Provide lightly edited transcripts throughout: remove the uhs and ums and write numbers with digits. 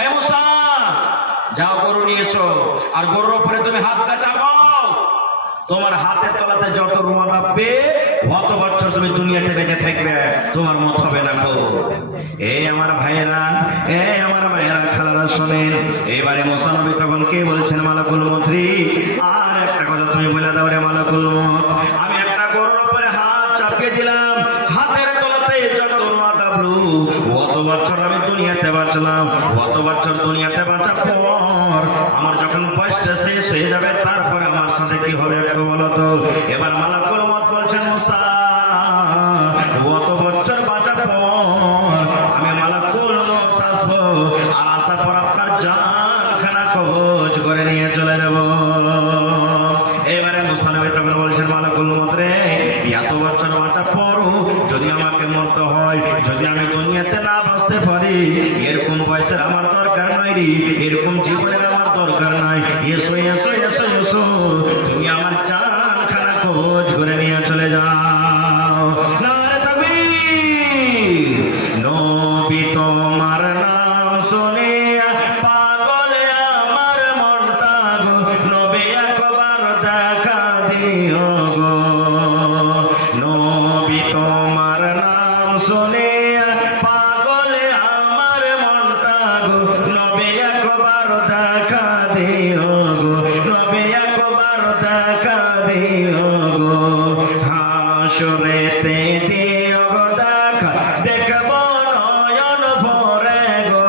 এই মুসা, যাও গরু নিয়ে এসো, আর গরুর উপরে তুমি হাতটা চাপাও। তোমার হাতের তলাতে যত রুমা দাববে অত বছর তুমি দুনিয়াতে বেঁচে থাকবে, তোমার মত হবে না গো। এই আমার ভাইয়েরা, এই আমার ভাইয়েরা, খালারা শোনেন। এবারে মুসা নবী তখন কে বলছেন, মালাকুল মন্ত্রী, আর একটা কথা তুমি বলে দাও রে মালাকুল মত। আমি একটা গরুর উপরে হাত চাপিয়ে দিলাম, হাতের তলাতে যত রুমা দাবলু অত বছর আমি দুনিয়াতে বাঁচলাম, অত বছর দুনিয়াতে বাঁচার পর আমার যখন বয়সটা শেষ হয়ে যাবে তারপরে আমার সাথে কি হবে একটু বলো তো। এবার মালাকুল মত বলছেন, মুসা অত বছর বাঁচার পর আমি মালাকুল মত আসবো, আর আসার পর আপনার জানখানা কবজ করে নিয়ে চলে যাব। এবারে মুসা নবী তখন বলছেন, মালাকুল মত রে, এত বছর বাঁচার পরও যদি আমাকে মরতে হয়, যদি আমি দুনিয়াতে না বাঁচতে পারি, এরকম বয়সের আমার দরকার নাই রে, এরকম জীবনের আমার দরকার নাই। এসো এসো এসো এসো, তুমি আমার জানখানা খোঁজ করে নিয়ে চলে যাও। নারে তাকবীর। নবী তোমার নাম শুনে পাগলে আমার মনটা গো, নবী একবার দেখা দিও গো। নবী তোমার নাম শুনে পাগলে আমার মনটা গো, নবী একবার দেখা দিও গো, নবী একবার দেখা দিও গো। হাসরেতে দিও গো দেখা, দেখব নয়ন ভরে গো।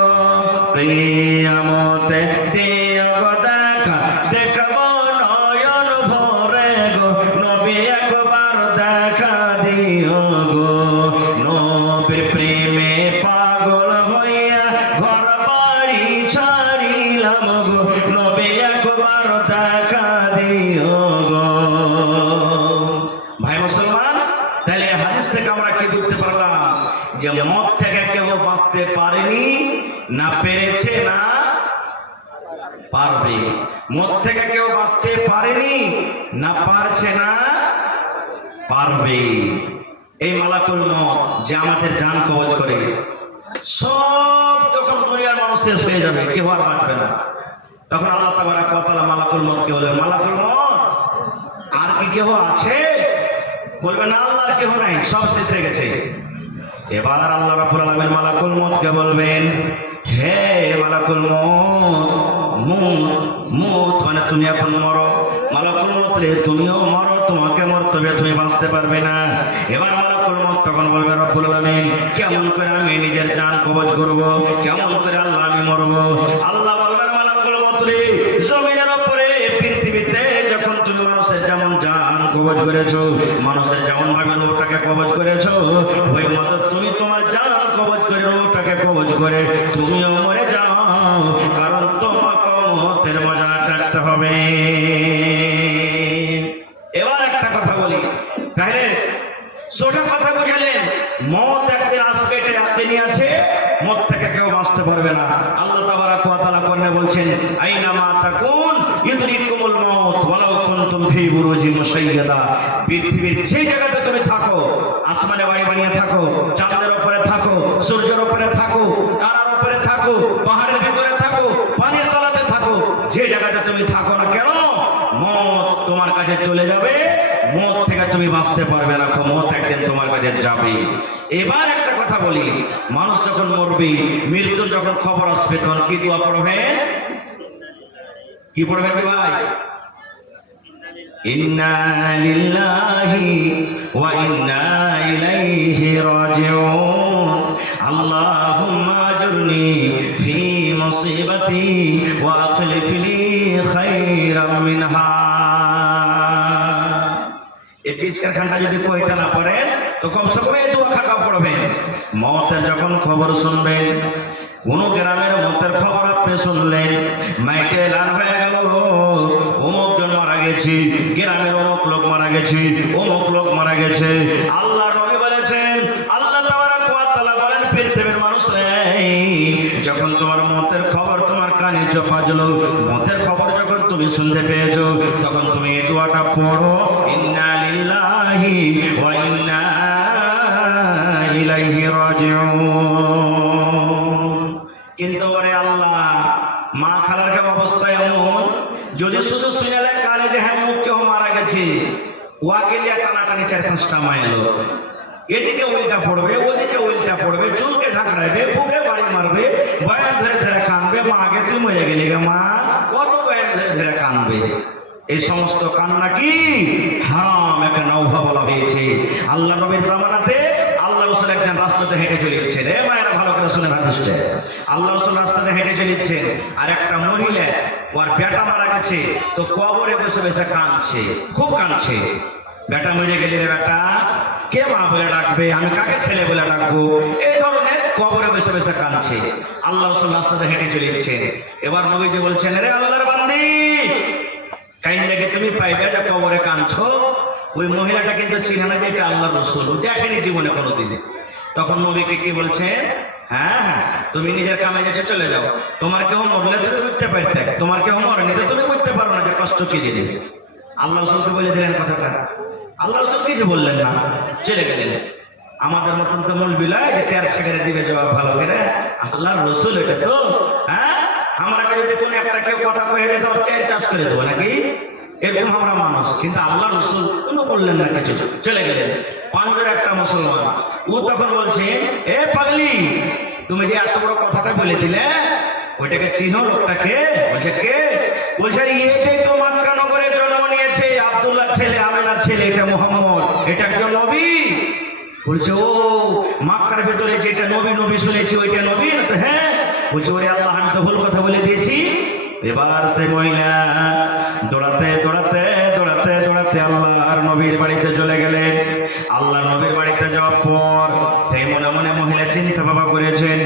কিয়ামতে দিও গো দেখা, দেখব নয়ন ভরে গো, নবী একবার দেখা দিও গো। নবীর প্রেমে পাগল হইয়া ঘর বাড়ি ছাড়িলাম গো, নবী একবার দেখা দিও গো। ভাই মুসলমান, তাহলে হাদিস থেকে আমরা কি বুঝতে পারলাম যে মত থেকে কেউ বাঁচতে পারেনি, না পেরেছে, না পারবে। মত থেকে কেউ বাঁচতে পারেনি, না পারছে, না পারবে। এই মালাকুল মত যে আমাদের জান কবজ করে, সব তখন দুনিয়ার মানুষ শেষ হয়ে যাবে, কেউ আর বাঁচবে না। তখন আল্লাহ তাবারাক ওয়া তাআলা মালাকুল মতকে বলবেন, মালাকুল মত আর কি কেউ আছে? বলবেন না, আল্লাহর কেউ নাই, সব শেষ হয়ে গেছে। এবার আল্লাহ রাব্বুল আলামিন মালাকুল মতকে বলবেন, হে মালাকুল মত, মত মানে তুমি এখন মরো। মালাকুল মত রে, তুমিও মরো, তোমাকে মরতে হবে, তুমি বাঁচতে পারবে না। এবার মালাকুল মত তখন বলবে, রব্বুল আলামিন কেমন করে আমি নিজের জান কবজ করব, কেমন করে আল্লাহ আমি মরব? আল্লাহ বলবেন, মালাকুল মত রে, জমিনের উপরে পৃথিবীতে যখন তুমি মানুষের যেমন জান কবজ করেছো, মানুষের যেমন ভাবে রূহটাকে কবজ করেছো, ওই মতো তুমি তোমার জান কবজ করে রূহটাকে কবজ করে তুমিও মরে যাও, কারণ তোমাকে মতের মজা চাটতে হবে। এবার একটা কথা বলি, তাহলে সোজা কথা বুঝালেন, মত একদিন আসবে, এটা একদিনই আছে, মত থেকে কেউ বাঁচতে পারবে না। আল্লাহ তাবারাক ওয়া তাআলা কোরআনে বলছেন, আইনামা তাকুন ইউদরিকুমুল মাউত ওয়ালাউ কুনতুম ফি বুরুজিন মুশাইয়াদা। পৃথিবীর যে জায়গাতে তুমি থাকো, আসমানে বাড়ি বানিয়ে থাকো, চাঁদের উপরে থাকো, সূর্যের উপরে থাকো, তারার উপরে থাকো, পাহাড়ের ভিতরে থাকো, পানির তলাতে থাকো, যে জায়গাতে তুমি থাকো না কেন, মত তোমার কাছে চলে যাবে, মত থেকে তুমি বাঁচতে পারবে না, মত একদিন তোমার কাছে যাবে। এবার একটা কথা বলি, মানুষ যখন মরবে, মৃত্যুর যখন খবর আসবে, তখন কি দোয়া পড়বেন? কি পড়বেন কি ভাই? ইন্না লিল্লাহি ওয়া ইন্না ইলাইহি রাজিউন। আল্লাহুম্মা আজুরনি ফি মুসিবাতি ওয়া আখলিফ লি খায়রাম মিনহা। এই পিচকার খানটা যদি কইটা না পড়েন তো কমসে কম এই দোয়া খাটাও পড়বেন। মতের যখন খবর শুনবেন, কোন গ্রামের মতের খবর আপনি শুনলেন, মাইকে এলান হয়ে গেল, অমুক জন মারা গেছে, গ্রামের অমুক লোক মারা গেছে, অমুক লোক মারা গেছে। আল্লাহ নবী বলেছেন, আল্লাহ তাবারাক ওয়া তাআলা বলেন, পৃথিবীর মানুষ যখন তোমার মতের খবর তোমার কানে বাজলো, মতের খবর যখন তুমি শুনতে পেয়েছো, তখন তুমি এই দোয়াটা পড়ো, ইন্না লিল্লাহি ওয়া ইন্না ইলাইহি রাজিউন। কিন্তু ওরে আল্লাহ, মা খালার কে অবস্থা এমন, যদি শুধু শুনেলে কানে যে হ্যাঁ মুখ কেউ মারা গেছে, ওয়াকে দিয়ে টানাটানি 4-5টা মাইল, এদিকে উল্টা পড়বে ওদিকে উল্টা পড়বে, চুলকে ঝাঁকড়াইবে, বুকে বাড়ি মারবে, বয়ান ধরে ধরে কানবে, মা আগে তুই মরে গেলি গে মা, কত বয়ান ধরে ধরে কানবে। এই সমস্ত কান্না কি হারাম, একটা নৌভা বলা হয়েছে। আল্লাহ নবীর জামানাতে আল্লাহ রসুল একজন রাস্তাতে হেঁটে চলেছে, রে মায়েরা ভালো করে শুনে হাদিসটা, আল্লাহ রসুল রাস্তাতে হেঁটে চলেছে, আর একটা মহিলা ওর বেটা মারা গেছে, তো কবরে বসে বসে কাঁদছে, খুব কাঁদছে। বেটা মরে গেলে রে বেটা, কে মা বলে ডাকবে, আমি কাকে ছেলে বলে ডাকবো, এই ধরনের কবরে বসে বসে কাঁদছে। আল্লাহ রসুল রাস্তাতে হেঁটে চলেছে, এবার নবীজি বলছেন, রে আল্লাহর বান্দি, কাইন দেখে তুমি পাইবে যে কবরে কাঁদছো। ওই মহিলাটা কিন্তু চিনে না যে এটা আল্লাহ রসুল, দেখেনি জীবনে কোনোদিনে। তখন নবীকে কি বলছে, হ্যাঁ হ্যাঁ তুমি নিজের কামে গেছে চলে যাও, তোমার কেউ মরলে তুমি বুঝতে পারতে, তোমার কেউ মরেনি তো তুমি বুঝতে পারো না যে কষ্ট কি জিনিস। আল্লাহ রসুলকে বলে দিলেন কথাটা, আল্লাহ রসুল কিছু বললেন না, চলে গেলেন। আমাদের মতন তো মূল বিলায় যে 13 ছেড়ে দিবে জবাব ভালো করে, আল্লাহর রসুল এটা তো, হ্যাঁ আমরা যদি কোনো একটা কেউ কথা কয়ে দিতে চাষ করে দেবো নাকি, এরকম আমরা মানুষ। কিন্তু আল্লাহ রসুল কোনো বললেন না কিছু, চলে গেলেন। পাঞ্জের একটা মুসলমান, ও তখন বলছে, এ পাগলি, তুমি যে এত বড় কথাটা বলে দিলে, ওইটাকে চিনো লোকটাকে? বলছে কে? বলছে এটাই তো মক্কা নগরে জন্ম নিয়েছে, আব্দুল্লাহ ছেলে, আমেনার ছেলে, এটা মুহাম্মদ, এটা একজন নবী। বলছে ও মক্কার ভেতরে যেটা নবী নবী শুনেছি ওইটা নবী? তো হ্যাঁ। বলছে ওরে আল্লাহ, আমি তো ভুল কথা বলে দিয়েছি। এবার সে মহিলা দৌড়াতে দৌড়াতে দৌড়াতে দৌড়াতে আল্লাহর নবীর বাড়িতে চলে গেলেন। আল্লাহর নবীর বাড়িতে যাওয়ার পর সেই মনে মনে মহিলা চিন্তা ভাবনা করেছেন,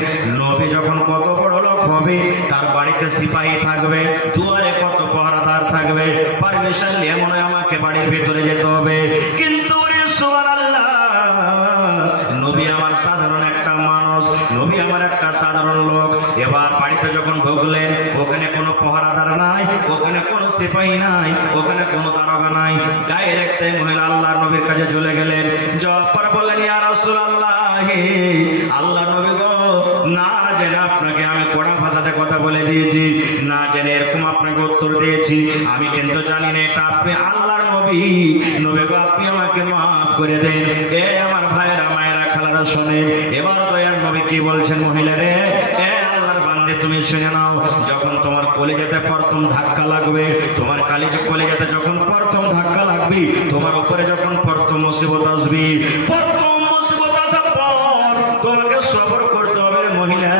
নবী যখন কত বড় লোক হবে, তার বাড়িতে সিপাহী থাকবে, দুয়ারে কত পহরাদার থাকবে, পারমিশন নিয়ে মনে হয় আমাকে বাড়ির ভেতরে যেতে হবে। কিন্তু সুবহানাল্লাহ, নবী আমার সাধারণ একটা মানুষ, নবী আমার একটা সাধারণ লোক। এবার বাড়িতে যখন ঢুকলেন, ওখানে কোনো পহরাদার নাই, ওখানে কোনো সিপাহী নাই, ওখানে কোনো দারোগা নাই, ডাইরেক্ট সেই মহিলা আল্লাহর নবীর কাছে চলে গেলেন। যাওয়ার পর বললেন, ইয়া রাসূলুল্লাহ, আল্লাহ নবী গো, না জেনে আপনাকে আমি কড়া ভাষাতে কথা বলে দিয়েছি, না জেনে এরকম আপনাকে উত্তর দিয়েছি, আমি কিন্তু জানি না এটা আপনি আল্লাহর নবী। নবী গো, আপনি আমাকে মাফ করে দেন। এ আমার ভাইয়েরা, মায়েরা, খালারা শোনেন, এবার দয়ার নবী কি বলছেন, মহিলা রে, এ আল্লাহর বান্দে তুমি শুনে নাও, যখন তোমার কলিজাতে প্রথম ধাক্কা লাগবে, তোমার কলিজাতে যখন প্রথম ধাক্কা লাগবে, তোমার উপরে যখন প্রথম মুসিবত আসবে, প্রথম মুসিবত আসার পর তোমাকে সবর করতে হবে রে মহিলা,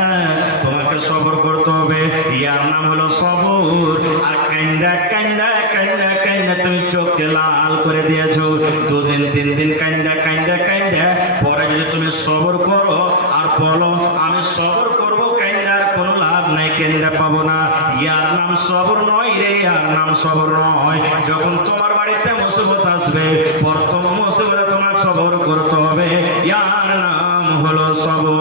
তোমাকে সবর করতে হবে। ইয়ার নাম হলো সবর। আর কান্দা কান্দা কান্দা কান্দা তুমি চোখকে লাল করে দিয়েছো, 2 দিন 3 দিন কান্দা কান্দা কান্দা, পরে যদি তুমি সবর করো আর বলো আমি সবর করবো, কান্দার কোনো লাভ নাই, কেন্দা পাবো না, ইয়ার নাম সবর নয় রে, ইয়ার নাম সবর নয়। যখন তোমার বাড়িতে মুসিবত আসবে, প্রথম মুসিবতে তোমার সবর করতে হবে, ইয়ার নাম হলো সবর।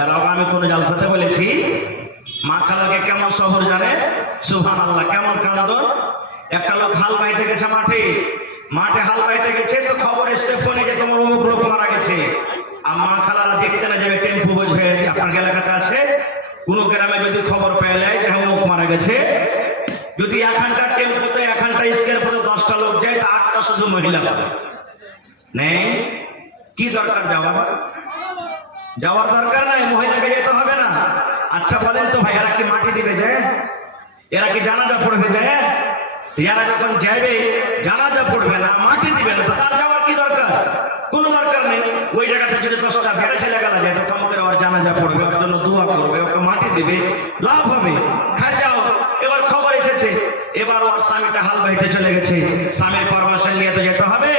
এর আগে আমি কোন জালসাতে বলেছি, মা খালাকে কেমন সবর জানে, সুবহানাল্লাহ, কেমন কান্দন। একটা লোক হাল বাইতে গেছে মাঠে হাল বাইতে গেছে, তো খবর এসছে ফোনে যে তোমার অমুক লোক মারা গেছে। আর মা খালারা দেখতে না যাবে, টেম্পু বোঝে, আপনার এলাকাতে আছে কোনো গ্রামে যদি খবর পেয়ে যায় যে অমুক মারা গেছে, যদি এখানটা টেম্পুতে এখানটা স্কেল পথে 10টা লোক যায়, তা 8টা শুধু মহিলা পাবে। নেই কি দরকার যাওয়ার দরকার নাই, মহিলাকে যেতে হবে না। আচ্ছা বলেন তো ভাই, এরা কি মাটি দিবে যায়? এরা কি জানাজা পড়বে যায়? এরা যখন যাবে জানাজা পড়বে না, মাটি দিবে না, তো তার যাওয়ার কি দরকার? কোনো দরকার নেই। ওই জায়গাতে যদি 10টা বেটা ছেলে গেলা যায়, তো কম করে ওর জানাজা পড়বে, ওর জন্য দোয়া করবে, ওকে মাটি দিবে, লাভ হবে। খাই যাও। এবার খবর এসেছে, এবার ওর স্বামীটা হাল বাইতে চলে গেছে, স্বামীর পারমিশন নিয়ে তো যেতে হবে।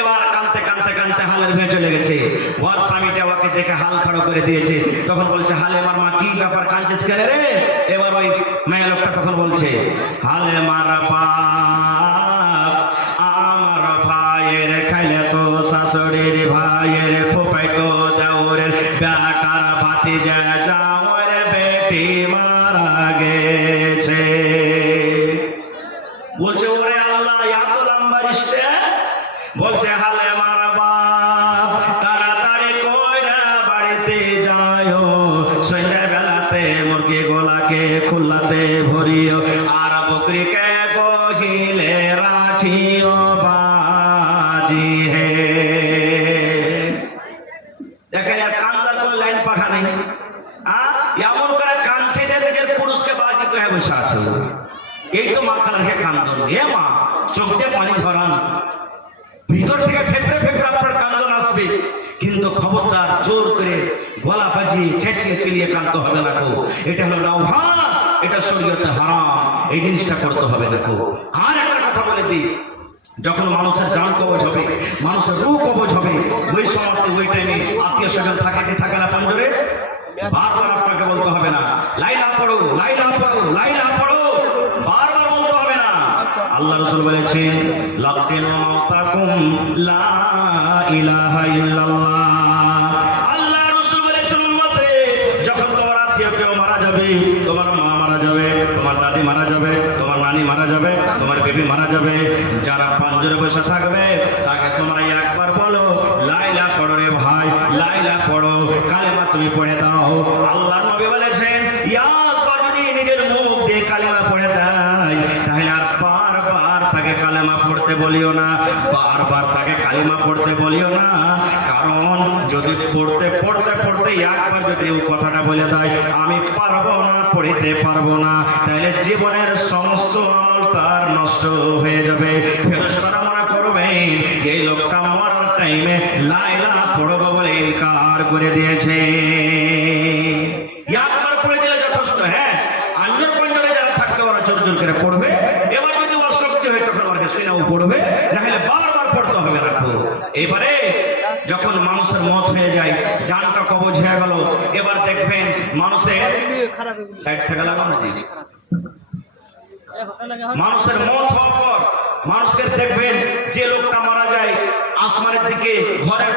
এবার কানতে কানতে কানতে হালের ভেয়ে চলে গেছে, ওর স্বামীটা ওকে দেখে হাল খাড়ো করে দিয়েছে। তখন বলছে, হালে মার মা, কি ব্যাপার, কাঁদছিস কেন রে? এবার ওই মেয়ে লোকটা তখন বলছে, হালে মার বাপ, আমার ভাইয়ের খাইলে তো শাশুড়ির ভাইয়ের ফুপাই তো দেওরের বেটার ভাতিজা জামাইর বেটি মারা গেছে। বলছে ওরে আল্লাহ, এত লম্বা লিস্টে। বলছে হালে মার বাপ, তাড়াতাড়ি কইরা বাড়িতে রাতে যায় সন্ধ্যা বেলাতে মুরগি গলাকে খুল্লাতে ভরিও আর বকরিকে গহিলে রাখিও বাজি হে। দেখেন আর কান্দার কোন লাইন পাখা নেই, এমন করে কাঁদছে যে নিজের পুরুষকে বাজি কয়ে বসে আছে। এই তো মা খালাকে কান্দন, হে মা চোখ দিয়ে পানি ঝরান, ভিতর থেকে ফেপড়ে ফেপড়ে আপনার কান্দন আসবে, কিন্তু খবরদার জোর করে গলা বাজিয়ে চেঁচিয়ে চিলিয়ে কাঁদতে হবে না গো। এটা হলো নওহাদ, এটা শরীয়তে হারাম, এই জিনিসটা করতে হবে না গো। আর একটা কথা বলে দিই, যখন মানুষের জান কবজ হবে, মানুষের রূহ কবজ হবে, ওই সময় ওই টাইমে আত্মীয় স্বজন থাকে কি থাকে না পঞ্জরে? বারবার আপনাকে বলতে হবে না লাইলা পড়ো লাইলা পড়ো লাইলা পড়ো, বারবার বলতে হবে না। আল্লাহ রাসূল বলেছেন লাকিনু মাউতাকুম লা ইলাহা ইল্লাল্লাহ। আল্লাহ রাসূল বলেছেন উম্মতে, যখন তোমার আত্মীয় কেউ মারা যাবে, তোমার মা মারা যাবে, তোমার দাদি মারা যাবে, তোমার নানি মারা যাবে, তোমার বেবি মারা যাবে, যারা পাঞ্জরে বসে থাকবে তাকে তোমরা একবার বলো লাইলা পড়ো রে ভাই, লাইলা পড়ো, কালেমা তুমি পড়ে দাও। আল্লাহর নবী বলেছেন একবার যদি নিজের মুখ দিয়ে কালেমা পড়ে দেয় তাহলে আর বারবার তাকে কালেমা পড়তে বলিও না, বারবার তাকে কালেমা পড়তে বলিও না। কারণ যদি পড়তে পড়তে পড়তে একবার যদি ও কথাটা বলে দেয় আমি পারবো না, পড়িতে পারবো না, তাহলে জীবনের সমস্ত আমল তার নষ্ট হয়ে যাবে। ফেরেশতারা মনে করবেন এই লোকটা মরার টাইমে লাইলা পড়বো বলে ইনকার করে দিয়েছে। একবার পড়ে দিলে যথেষ্ট। হ্যাঁ, অন্য পঞ্জরে যারা থাকবে ওরা জোর জোর করে পড়বে, এবার যদি ওর শক্তি হয় তখন ওর সিনাও পড়বে, নাহলে বারবার পড়তে হবে না। এবারে যখন মানুষের মত হয়ে যায়, জানটা কবজ হয়ে গেল, এবার দেখবেন মানুষের সাইড থেকে লাগানো মানুষের মত হওয়ার পর মানুষকে দেখবেন যে লোকটা মারা যায় আসমানের দিকে ঘরের